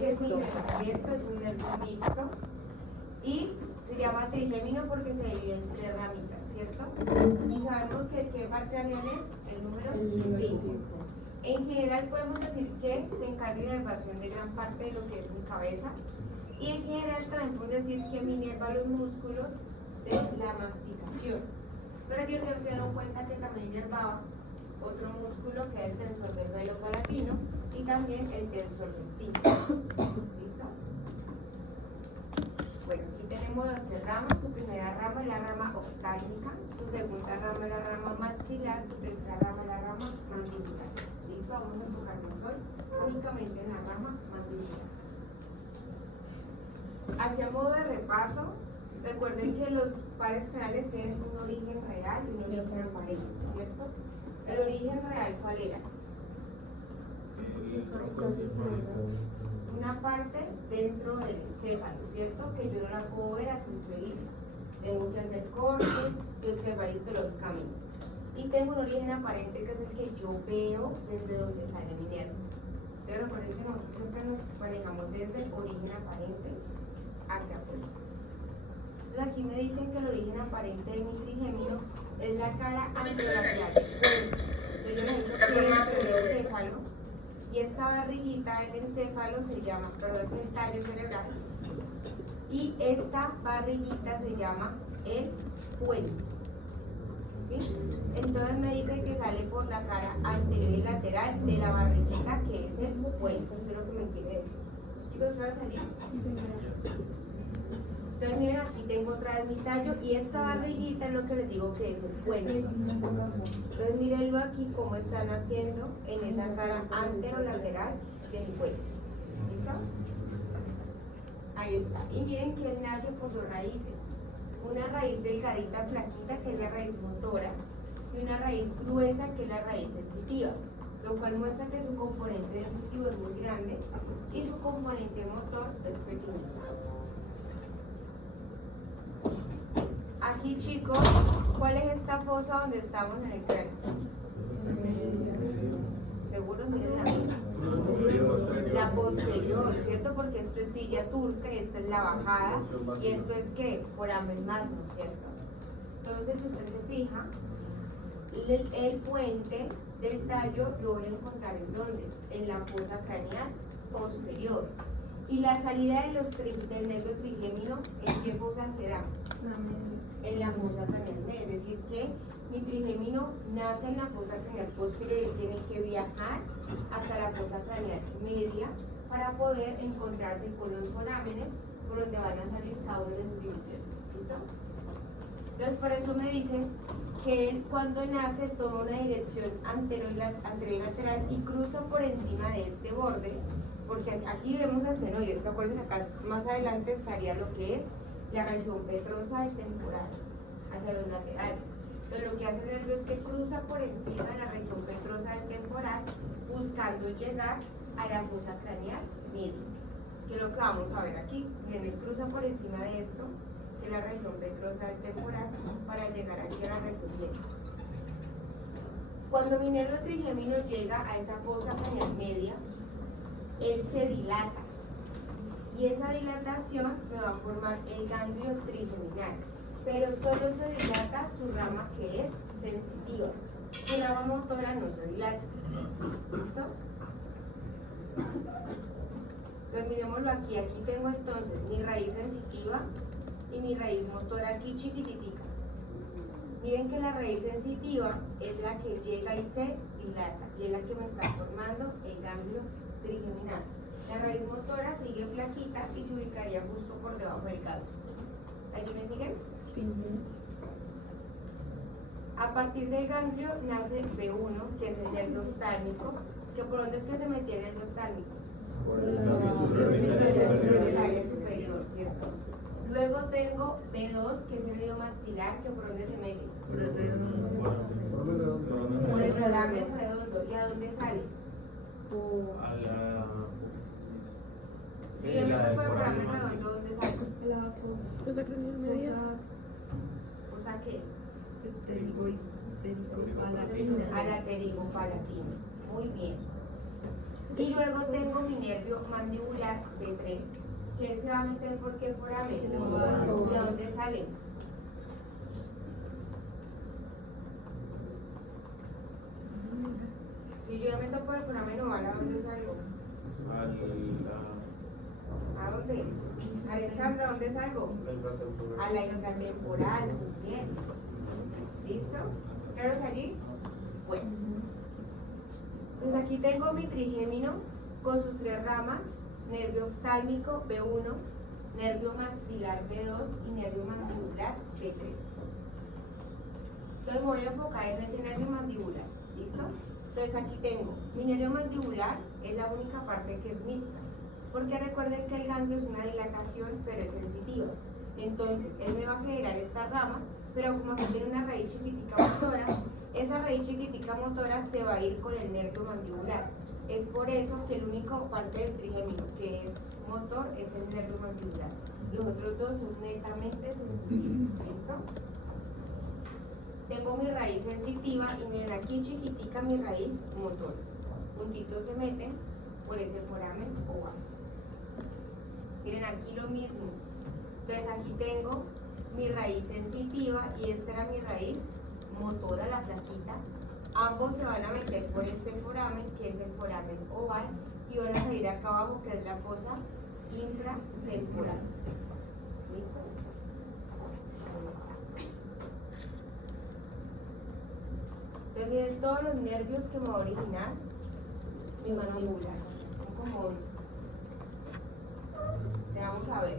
que sí, ¿cierto? Es un nervio mixto. Y se llama trigémino porque se divide en 3 ramitas, ¿cierto? Y sabemos que el quefa craneal es el número 5. En general podemos decir que se encarga de la inervación de gran parte de lo que es mi cabeza. Y en general también podemos decir que me inerva los músculos de la masticación. Pero aquí ustedes se dieron cuenta que también inervaba otro músculo que es el tensor del velo palatino y también el tensor del tímpano. ¿Listo? Bueno, aquí tenemos las 3 ramas. Su primera rama es la rama oftálmica, su segunda rama es la rama maxilar, su tercera rama es la rama mandibular. ¿Listo? Vamos a enfocarnos hoy únicamente en la rama mandibular. Hacia modo de repaso, recuerden que los pares craneales tienen un origen real y un origen aparente, ¿cierto? ¿El origen real cuál era? Una parte dentro del encéfalo, ¿cierto? Que yo no la puedo ver a simple vista. Tengo que hacer cortes y observar histológicamente. Y tengo un origen aparente que es el que yo veo desde donde sale mi nervio. Pero recuerden que nosotros siempre nos manejamos desde el origen aparente hacia afuera. Entonces aquí me dicen que el origen aparente de mi trigémino es la cara anterolateral. Entonces yo necesito que entre el encéfalo y esta barriguita del encéfalo se llama, perdón, el tallo cerebral, y esta barriguita se llama el puente. ¿Sí? Entonces me dice que sale por la cara anterior y lateral de la barriguita que es el puente. Eso es lo que me quiere decir. Chicos, ¿puedo salir? Entonces miren, aquí tengo otra vez mi tallo y esta barriguita es lo que les digo que es el puente. Entonces mírenlo aquí cómo están haciendo en esa cara anterolateral del puente. ¿Listo? Ahí está. Y miren que él nace por 2 raíces. Una raíz delgadita, flaquita, que es la raíz motora, y una raíz gruesa, que es la raíz sensitiva, lo cual muestra que su componente sensitivo es muy grande y su componente motor es pequeño. Aquí, chicos, ¿cuál es esta fosa donde estamos en el cráneo? ¿Seguros? Miren la posterior, ¿cierto? Porque esto es silla turca, esta es la bajada y esto es ¿qué? Foramen magnum, ¿cierto? Entonces, si usted se fija, el puente del tallo lo voy a encontrar ¿en dónde? En la fosa craneal posterior. Y la salida de del nervio trigémino, ¿en qué fosa se da? En la fosa craneal media, es decir que mi trigémino nace en la fosa craneal posterior y tiene que viajar hasta la fosa craneal media para poder encontrarse con los forámenes por donde van a salir cada una de sus divisiones. ¿Listo? Entonces por eso me dicen que él cuando nace toma una dirección anterior y lateral y cruza por encima de este borde, porque aquí vemos astenoides, recuerden acá más adelante estaría lo que es la región petrosa del temporal hacia los laterales. Entonces lo que hace el nervio es que cruza por encima de la región petrosa del temporal buscando llegar a la fosa craneal media, que es lo que vamos a ver aquí. Miren, él cruza por encima de esto, que es la región petrosa del temporal, para llegar aquí a la región media. Cuando mi nervio trigémino llega a esa fosa craneal media, él se dilata y esa dilatación me va a formar el ganglio trigeminal, pero solo se dilata su rama que es sensitiva, su rama motora no se dilata. ¿Listo? Entonces miremoslo aquí, aquí tengo entonces mi raíz sensitiva y mi raíz motora aquí chiquititica. Miren que la raíz sensitiva es la que llega y se dilata y es la que me está formando el ganglio trigeminal. La raíz motora sigue flaquita y se ubicaría justo por debajo del ganglio. ¿Allí me siguen? Sí. A partir del ganglio nace B1, que es el nervio oftálmico. ¿Que por dónde es que se metía el nervio oftálmico? Por el área superior, ¿cierto? Luego tengo B2, que es el nervio maxilar, que por dónde se mete? Por el foramen redondo. ¿Y a dónde sale? A la... Si yo me por el foramen redondo, ¿dónde sale? La fosa craneal media. O sea, ¿qué? Pterigopalatina. A la pterigopalatina. Muy bien. Y luego tengo mi nervio mandibular B3, que él se va a meter por qué foramen. ¿De dónde sale? Si yo me meto por el foramen oval, ¿a dónde salgo? ¿A dónde? Alexandra, ¿a dónde salgo? A la intratemporal. Bien. ¿Listo? ¿Claros allí? Bueno. Entonces aquí tengo mi trigémino con sus 3 ramas, nervio oftálmico B1, nervio maxilar B2 y nervio mandibular B3. Entonces me voy a enfocar en ese nervio mandibular. ¿Listo? Entonces aquí tengo, mi nervio mandibular es la única parte que es mixta, porque recuerden que el ganglio es una dilatación, pero es sensitiva. Entonces, él me va a generar estas ramas, pero como aquí tiene una raíz chiquitica motora, esa raíz chiquitica motora se va a ir con el nervio mandibular. Es por eso que el único parte del trigémino que es motor es el nervio mandibular. Los otros dos son netamente sensitivos. ¿Listo? Tengo mi raíz sensitiva y miren aquí chiquitica mi raíz motor. Puntitos se meten por ese foramen oval. Miren aquí lo mismo. Entonces aquí tengo mi raíz sensitiva y esta era mi raíz motora, la flaquita. Ambos se van a meter por este foramen, que es el foramen oval, y van a salir acá abajo, que es la fosa intratemporal. ¿Listo? Ahí está. Entonces miren todos los nervios que me va a originar mi mandibular. Son como 11. Vamos a ver.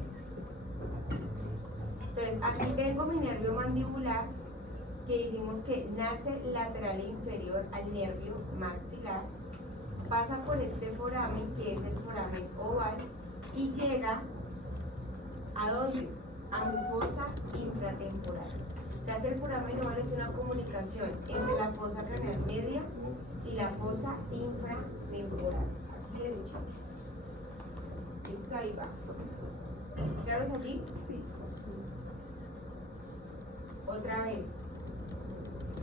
Entonces aquí tengo mi nervio mandibular, que hicimos que nace lateral e inferior al nervio maxilar, pasa por este foramen, que es el foramen oval, y llega ¿a dónde? A mi fosa infratemporal. O sea que el foramen oval es una comunicación entre la fosa craneal media y la fosa infratemporal. Aquí le he dicho. Listo, ahí va. ¿Claros aquí? Sí. Otra vez.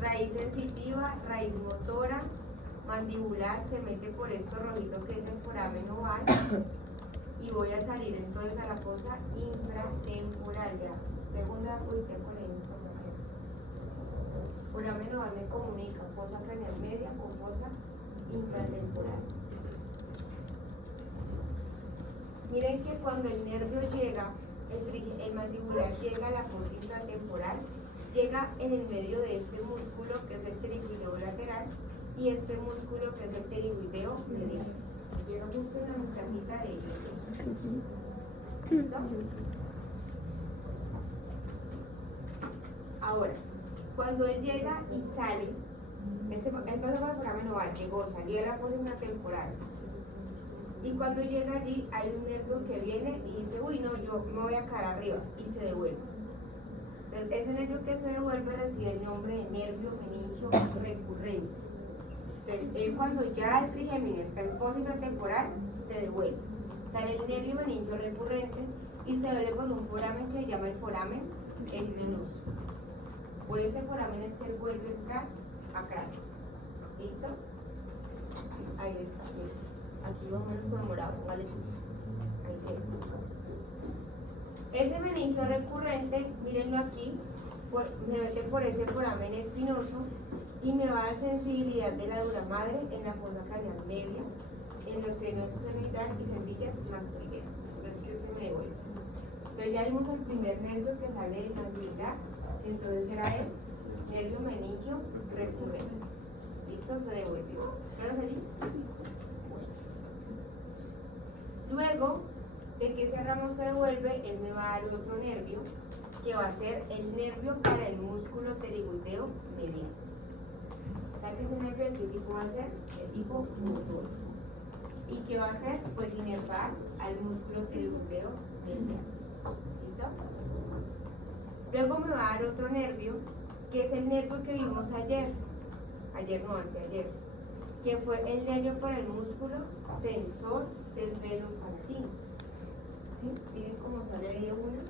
Raíz sensitiva, raíz motora, mandibular, se mete por esto rojito que es el foramen oval, y voy a salir entonces a la fosa infratemporal. Ya. Segunda, tengo la información. Foramen oval me comunica fosa craneal media con fosa infratemporal. Miren que cuando el nervio llega, el mandibular llega a la fosa intratemporal, llega en el medio de este músculo que es el pterigoideo lateral y este músculo que es el pterigoideo medial. Llega justo en la muchachita de ellos. ¿Listo? Ahora, cuando él llega y sale, él pasa por el foramen oval, llegó, salió de la fosa intratemporal. Y cuando llega allí, hay un nervio que viene y dice, uy, no, yo me voy a quedar arriba, y se devuelve. Entonces, ese nervio que se devuelve recibe el nombre de nervio meningio recurrente. Entonces, él cuando ya el trigémino está en fosa intratemporal, se devuelve. Sale el nervio meningio recurrente y se devuelve por un foramen que se llama el foramen espinoso. Por ese foramen es que él vuelve a entrar a cráneo. ¿Listo? Ahí está. Miren. Aquí más o menos conmemorado, póngale luz. Ahí se ve. Ese meningio recurrente, mírenlo aquí, me mete por ese foramen espinoso y me va a dar sensibilidad de la dura madre en la fosa craneal media, en los senos cervical y cervillas mastoideas. Entonces que se me devuelve. Entonces ya vimos el primer nervio que sale del mandibular, entonces era el nervio meningio recurrente. ¿Listo? Se devuelve. ¿Claro allí? Luego de que ese ramo se devuelve, él me va a dar otro nervio, que va a ser el nervio para el músculo pterigoideo medial. ¿Sabes que ese nervio de qué tipo va a ser? De tipo motor. ¿Y qué va a hacer? Pues inervar al músculo pterigoideo medial. ¿Listo? Luego me va a dar otro nervio, que es el nervio que vimos ayer, anteayer, que fue el nervio para el músculo tensor del velo infantino. ¿Sí? Miren cómo sale ahí de una.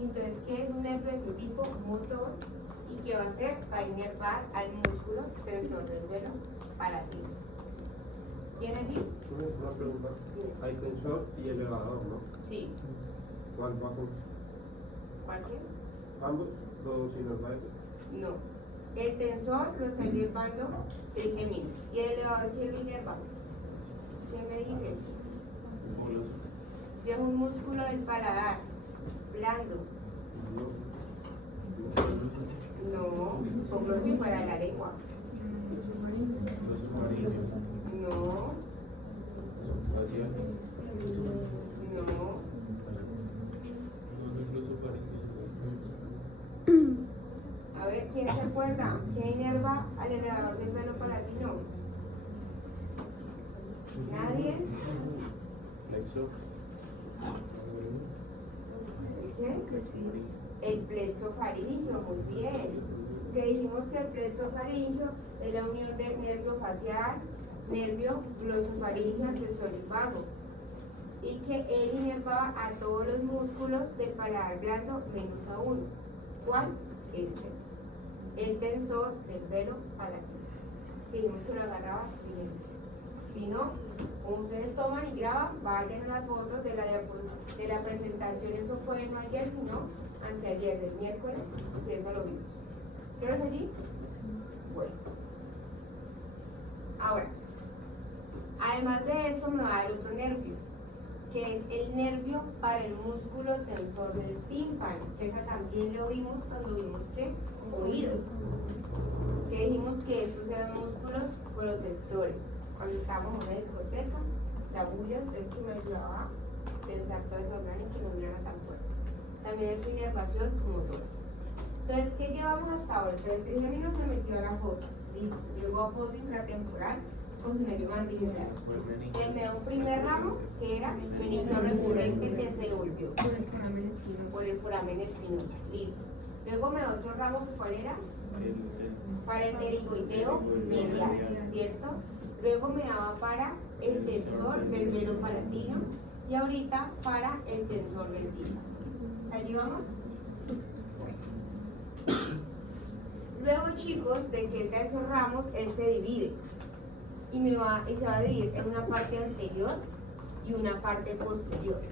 Entonces, ¿qué es un nervio de tipo motor? ¿Y qué va a hacer? Va a inervar al músculo tensor del velo palatino. ¿Tiene allí? Una pregunta. Hay tensor y elevador, ¿no? Sí. ¿Cuál va con ¿Cualquier? ambos? ¿Los inervantes? No. El tensor lo está inervando trigemina. ¿Y el elevador quién lo inerva? ¿Quién me dice? Módulos. Si es un músculo del paladar, blando. No, son glúteos para la lengua. Los submarinos. No, Facial. no. ¿Dónde es los submarinos? A ver, ¿quién se acuerda? ¿Quién inerva al elevador del velo palatino? ¿Nadie? Plexo. ¿El qué? El plexo faríngeo, muy bien. Que dijimos que el plexo faríngeo es la unión del nervio facial, nervio glosofaríngeo, accesorio y vago. Y que él inervaba a todos los músculos del paladar blando menos a uno. ¿Cuál? Este. El tensor del velo palatino. Dijimos que lo agarraba bien. Si no, como ustedes toman y graban, vayan a las fotos de la presentación. Eso fue no ayer, sino anteayer, del miércoles, que eso lo vimos. ¿Claros allí? Bueno. Ahora, además de eso me va a dar otro nervio, que es el nervio para el músculo tensor del tímpano, que esa también lo vimos cuando vimos que oído. Que dijimos que estos eran músculos protectores. Cuando estábamos en una discoteca, la bulla, es que me ayudaba a pensar todo eso y que no me era tan fuerte. También es inervación motora. Entonces, ¿qué llevamos hasta ahora? El trigemino se metió a la fosa, listo, llegó a fosa infratemporal con su nervio mandibular. Me da un primer ramo que era meningo recurrente que se volvió por el foramen espinoso, listo. Luego me da otro ramo que ¿cuál era? Para el pterigoideo medial, ¿cierto? Luego me daba para el tensor del velo palatino y ahorita para el tensor del tímpano. ¿Allí vamos? Luego, chicos, de que de esos ramos, él se divide y se va a dividir en una parte anterior y una parte posterior.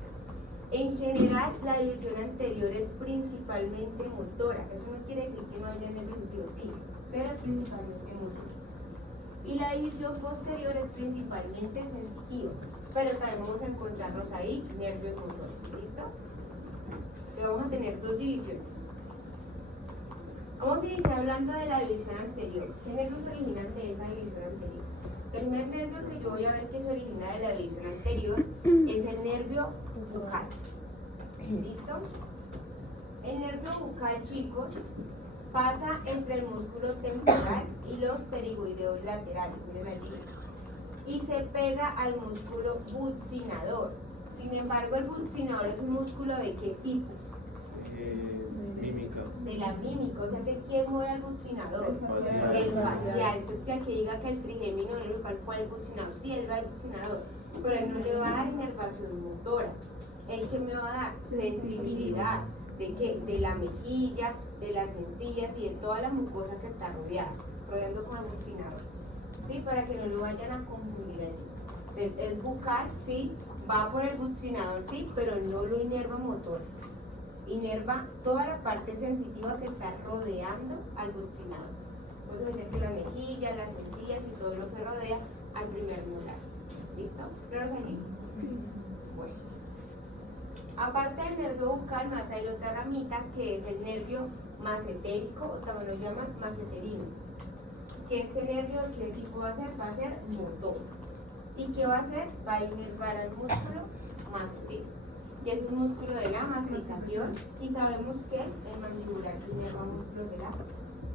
En general, la división anterior es principalmente motora. Eso no quiere decir que no haya nervios sensitivos, sí, pero es principalmente motora. Y la división posterior es principalmente sensitiva, pero también vamos a encontrarnos ahí nervios motores. ¿Listo? Entonces vamos a tener dos divisiones. Vamos a iniciar hablando de la división anterior. ¿Qué nervios se originan de esa división anterior? El primer nervio que yo voy a ver que se origina de la división anterior es el nervio bucal. ¿Listo? El nervio bucal, chicos, pasa entre el músculo temporal y los pterigoideos laterales, miren allí, y se pega al músculo buccinador. Sin embargo, el buccinador es un músculo ¿de qué tipo? Mímica. De la mímica, o sea que ¿quién mueve al buccinador? Facial. El facial. Entonces que aquí diga que el trigémino del local fue el buccinador, sí, él va al buccinador, pero él no le va a dar inervación motora. El que me va a dar sensibilidad de qué, de la mejilla, de las encías y de toda la mucosa que está rodeando con el buccinador, sí, para que no lo vayan a confundir allí. Entonces, es bucal, sí, va por el buccinador, sí, pero no lo inerva motor. Inerva toda la parte sensitiva que está rodeando al buccinador. Por eso dice que la mejilla, las encías y todo lo que rodea al primer molar. ¿Listo? ¿Claros allí? Bueno. Aparte del nervio bucal, más hay otra ramita que es el nervio macetérico, o también lo llaman maceterino. Que este nervio, ¿qué tipo va a ser? Va a ser motor. ¿Y qué va a hacer? Va a inervar al músculo macetérico, que es un músculo de la masticación, y sabemos que el mandibular inerva músculos de la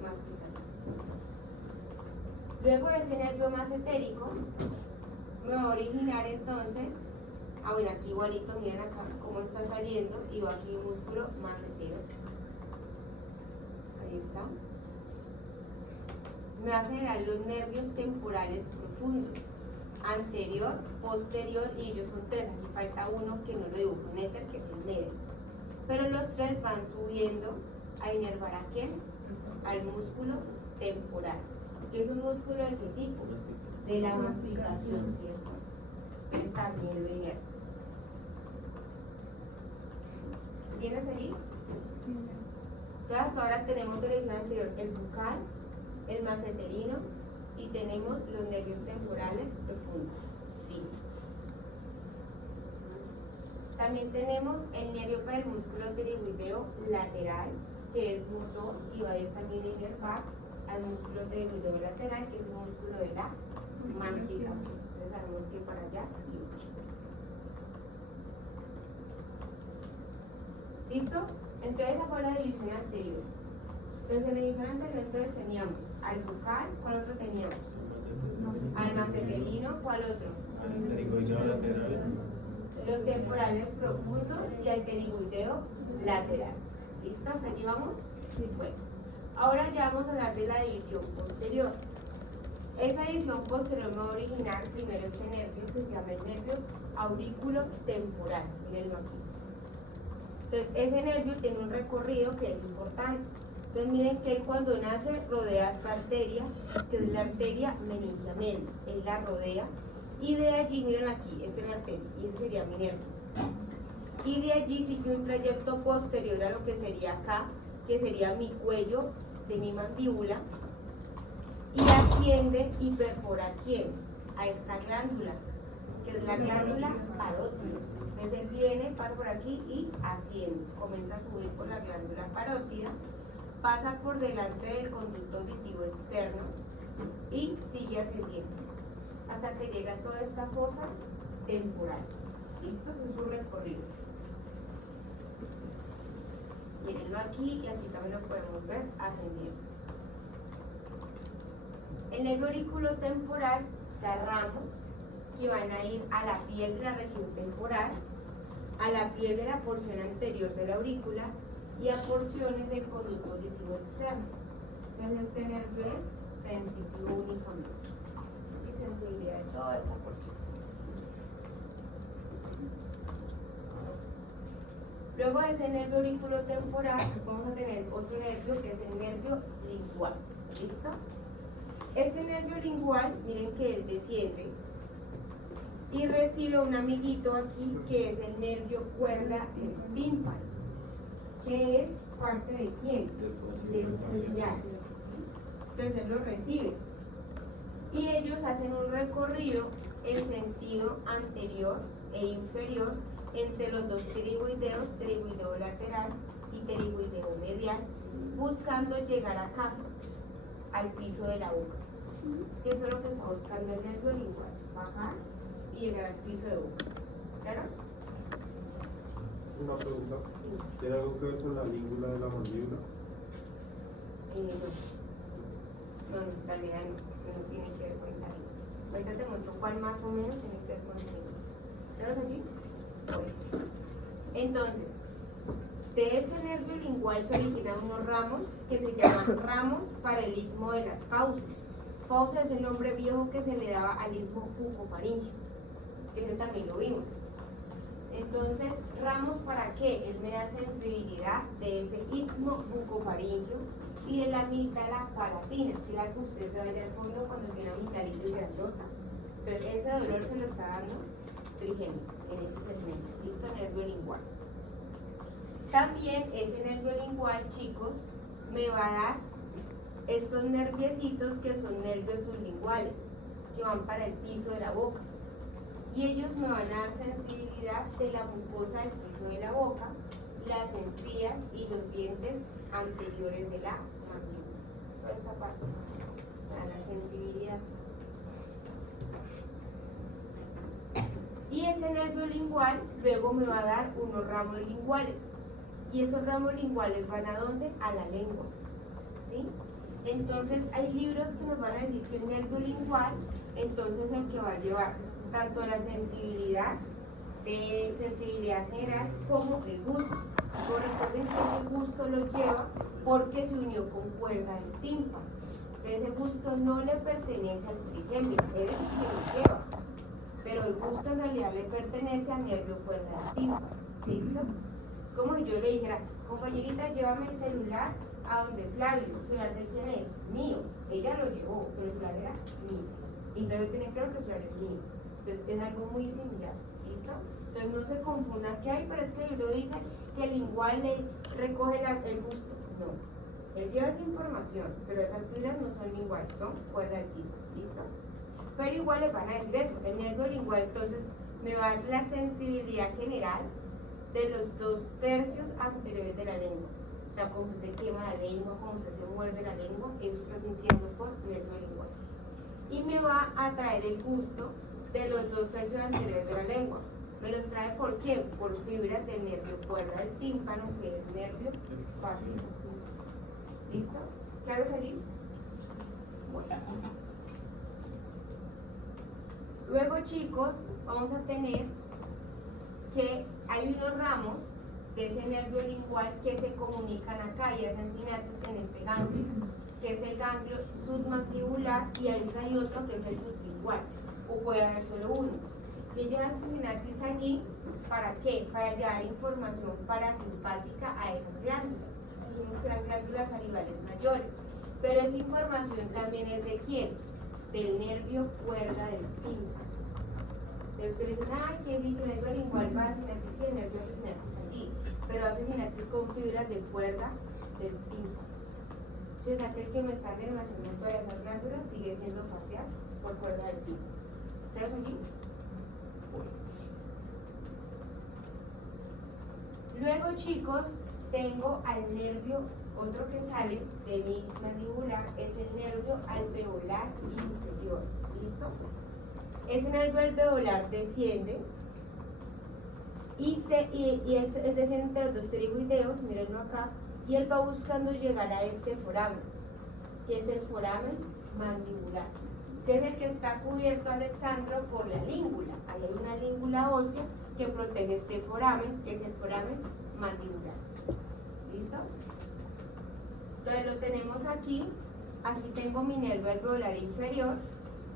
masticación. Luego de ese nervio macetérico, me va a originar entonces, bueno, aquí igualito, miren acá cómo está saliendo, y va aquí un músculo macetero. Ahí está. Me va a generar los nervios temporales profundos, anterior, posterior, y ellos son tres. Aquí falta uno que no lo dibujo en éter, que es el medio. Pero los tres van subiendo a inervar a quién? Al músculo temporal. ¿Que es un músculo de qué tipo? De la masticación, ¿cierto? Entonces también lo inerva. ¿Tienes ahí? Entonces hasta ahora tenemos de la visión anterior el bucal, el maceterino y tenemos los nervios temporales profundos. Listo. También tenemos el nervio para el músculo pterigoideo lateral, que es motor y va a ir también a inervar al músculo pterigoideo lateral, que es un músculo de la masticación. Entonces sabemos que para allá y ¿listo? Entonces esa fue la división anterior. Entonces en la división anterior entonces teníamos al bucal, ¿cuál otro teníamos? Al maceterino, ¿cuál otro? Pterigoideo lateral. Los temporales profundos y al pterigoideo lateral. ¿Listo? ¿Hasta allí vamos? Bueno, ahora ya vamos a hablar de la división posterior. Esa división posterior me va a originar primero este nervio que se llama el nervio aurículo temporal. Mírenlo aquí. Entonces, ese nervio tiene un recorrido que es importante. Entonces, miren que él cuando nace rodea esta arteria, que es la arteria meningia media. Él la rodea. Y de allí, miren aquí, esta es la arteria, y ese sería mi nervio. Y de allí sigue un trayecto posterior a lo que sería acá, que sería mi cuello de mi mandíbula, y asciende y perfora ¿quién? A esta glándula, que es la glándula parótida. Entonces él viene, pasa por aquí y asciende, comienza a subir por la glándula parótida, pasa por delante del conducto auditivo externo y sigue ascendiendo hasta que llega a toda esta fosa temporal. ¿Listo? Ese es su recorrido. Mírenlo aquí y aquí también lo podemos ver ascendiendo. En el aurículo temporal da ramos que van a ir a la piel de la región temporal, a la piel de la porción anterior de la aurícula y a porciones del conducto auditivo externo. Entonces este nervio es sensitivo únicamente. Sensibilidad de toda esta porción. Luego de ese nervio aurículo temporal vamos a tener otro nervio que es el nervio lingual. ¿Listo? Este nervio lingual, miren que él desciende y recibe un amiguito aquí que es el nervio cuerda del tímpano, que es parte de quién? Del facial. Entonces él lo recibe. Y ellos hacen un recorrido en sentido anterior e inferior entre los dos pterigoideos, pterigoideo lateral y pterigoideo medial, buscando llegar acá, al piso de la boca. Y eso es lo que está buscando el nervio lingual, bajar y llegar al piso de boca. ¿Claro? Una pregunta. ¿Tiene algo que ver con la língula de la mandíbula? No, en realidad no tiene que ver con la língua. Ahorita te muestro cuál más o menos tiene que ver con la língua. ¿Claro allí? Bueno. Entonces, de este nervio lingual se originan unos ramos que se llaman ramos para el istmo de las fauces. Fauces es el nombre viejo que se le daba al istmo bucofaringio, que eso también lo vimos. Entonces, ramos para qué? Él me da sensibilidad de ese istmo bucofaringio y de la amígdala palatina, que es la que usted se vaya al fondo cuando tiene amigdalitis grandota. Entonces, ese dolor se lo está dando trigémino en ese segmento. ¿Listo? Nervio lingual. También ese nervio lingual, chicos, me va a dar estos nerviecitos que son nervios sublinguales, que van para el piso de la boca. Y ellos me van a dar sensibilidad de la mucosa del piso de la boca, las encías y los dientes anteriores de la mandíbula. Toda esta parte me da la sensibilidad. Y ese nervio lingual luego me va a dar unos ramos linguales. Y esos ramos linguales van a ¿dónde? A la lengua. ¿Sí? Entonces hay libros que nos van a decir que el nervio lingual, entonces el que va a llevar tanto la sensibilidad, de sensibilidad general, como el gusto. Pero recuerden que el gusto lo lleva porque se unió con cuerda del tímpano. Entonces el gusto no le pertenece al trigémino, él es el que lo lleva. Pero el gusto en realidad le pertenece al nervio cuerda del tímpano. ¿Listo? Es como si yo le dijera, compañerita, llévame el celular a donde Flavio. ¿El celular de quién es? Mío. Ella lo llevó, pero el celular era mío. Y Flavio tiene claro que el celular es mío. Entonces es algo muy similar, ¿listo? Entonces no se confundan que hay, pero es que el libro dice que el lingual le recoge el gusto. No, él lleva esa información, pero esas fibras no son lingual, son cuerda del tipo, ¿listo? Pero igual le van a decir eso, el nervio lingual entonces me va a dar la sensibilidad general de los 2/3 anteriores de la lengua. O sea, como usted se quema la lengua, como usted se muerde la lengua, eso está sintiendo por nervio lingual. Y me va a traer el gusto de los 2/3 anteriores de la lengua. ¿Me los trae por qué? Por fibras del nervio cuerda del tímpano, que es nervio facial. ¿Listo? ¿Claro, Salim? Bueno. Luego, chicos, vamos a tener que hay unos ramos de ese nervio lingual que se comunican acá y hacen sinapsis en este ganglio, que es el ganglio submandibular, y ahí hay otro que es el sublingual, o puede haber solo uno. Y llevan sinapsis allí, ¿para qué? Para llevar información parasimpática a esas glándulas. Dijimos que eran glándulas salivales mayores, pero esa información también es ¿de quién? Del nervio cuerda del tímpano. Entonces ustedes dicen, ay, que sí, que el nervio lingual va a sinapsis y el nervio hace sinapsis allí, pero hace sinapsis con fibras de cuerda del tímpano. Entonces aquel que me está en nervación de todas esas glándulas sigue siendo facial por cuerda del tímpano. ¿Estamos allí? Luego, chicos, tengo al nervio, otro que sale de mi mandibular, es el nervio alveolar inferior. ¿Listo? Ese nervio alveolar desciende y es desciende entre los dos pterigoideos, mírenlo acá, y él va buscando llegar a este foramen, que es el foramen mandibular, que es el que está cubierto, Alexandro, por la língula. Ahí hay una língula ósea que protege este foramen, que es el foramen mandibular. ¿Listo? Entonces lo tenemos aquí. Aquí tengo mi nervio alveolar inferior.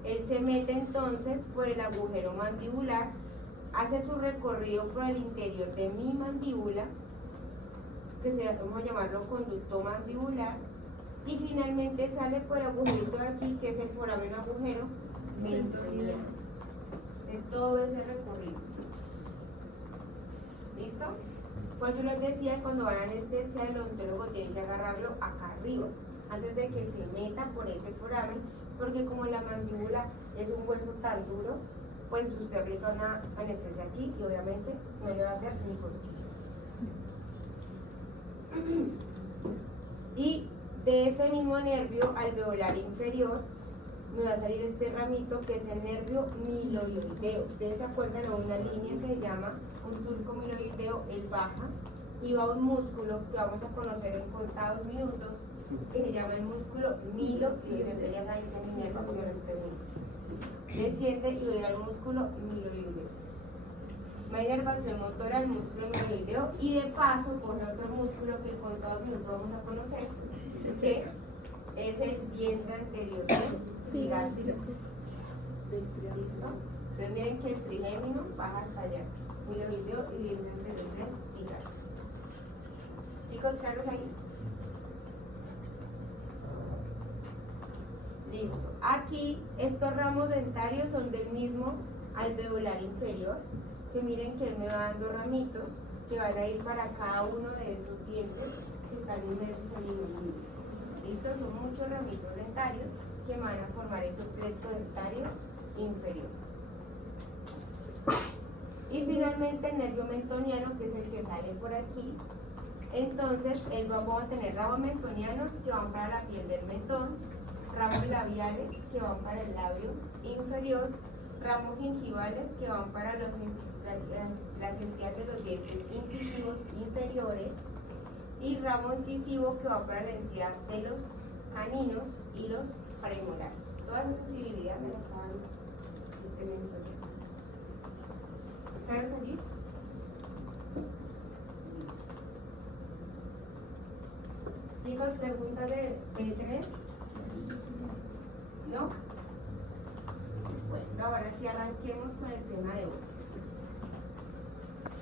Él se mete entonces por el agujero mandibular, hace su recorrido por el interior de mi mandíbula, que vamos a llamarlo conducto mandibular, y finalmente sale por el agujerito de aquí, que es el foramen agujero mentoniano, de todo ese recorrido. ¿Listo? Por eso les decía que cuando van a anestesia, el odontólogo tiene que agarrarlo acá arriba, antes de que se meta por ese foramen, porque como la mandíbula es un hueso tan duro, pues usted aplica una anestesia aquí y obviamente no le va a hacer ni cosquillas. Y de ese mismo nervio alveolar inferior me va a salir este ramito que es el nervio miloioideo. Ustedes se acuerdan de una línea que se llama un surco miloioideo, él baja y va a un músculo que vamos a conocer en contados minutos, que se llama el músculo miloioideo. Entonces ya saben que es mi nervio como les pregunto. Desciende y va al músculo miloioideo. No hay inervación motora del músculo miloioideo, y de paso coge otro músculo que en contados minutos vamos a conocer, que es el vientre anterior del gástrico. ¿Listo? Entonces miren que el trigémino baja hasta allá, miloideo y vientre anterior del gástrico. Chicos, ¿claros ahí? Listo. Aquí estos ramos dentarios son del mismo alveolar inferior, que miren que él me va dando ramitos que van a ir para cada uno de esos dientes que están inmersos en mi mandíbula. ¿Listo? Son muchos ramitos dentarios que van a formar ese plexo dentario inferior. Y finalmente el nervio mentoniano, que es el que sale por aquí. Entonces, vamos a tener ramos mentonianos que van para la piel del mentón, ramos labiales que van para el labio inferior, ramos gingivales que van para las encías de los dientes incisivos inferiores, y ramo incisivo que va para la encía de los caninos y los premolares. Toda esa sensibilidad me la está dando este mentón. ¿Claros allí? Chicos, preguntas de B3. ¿No? Bueno, ahora sí arranquemos con el tema de hoy.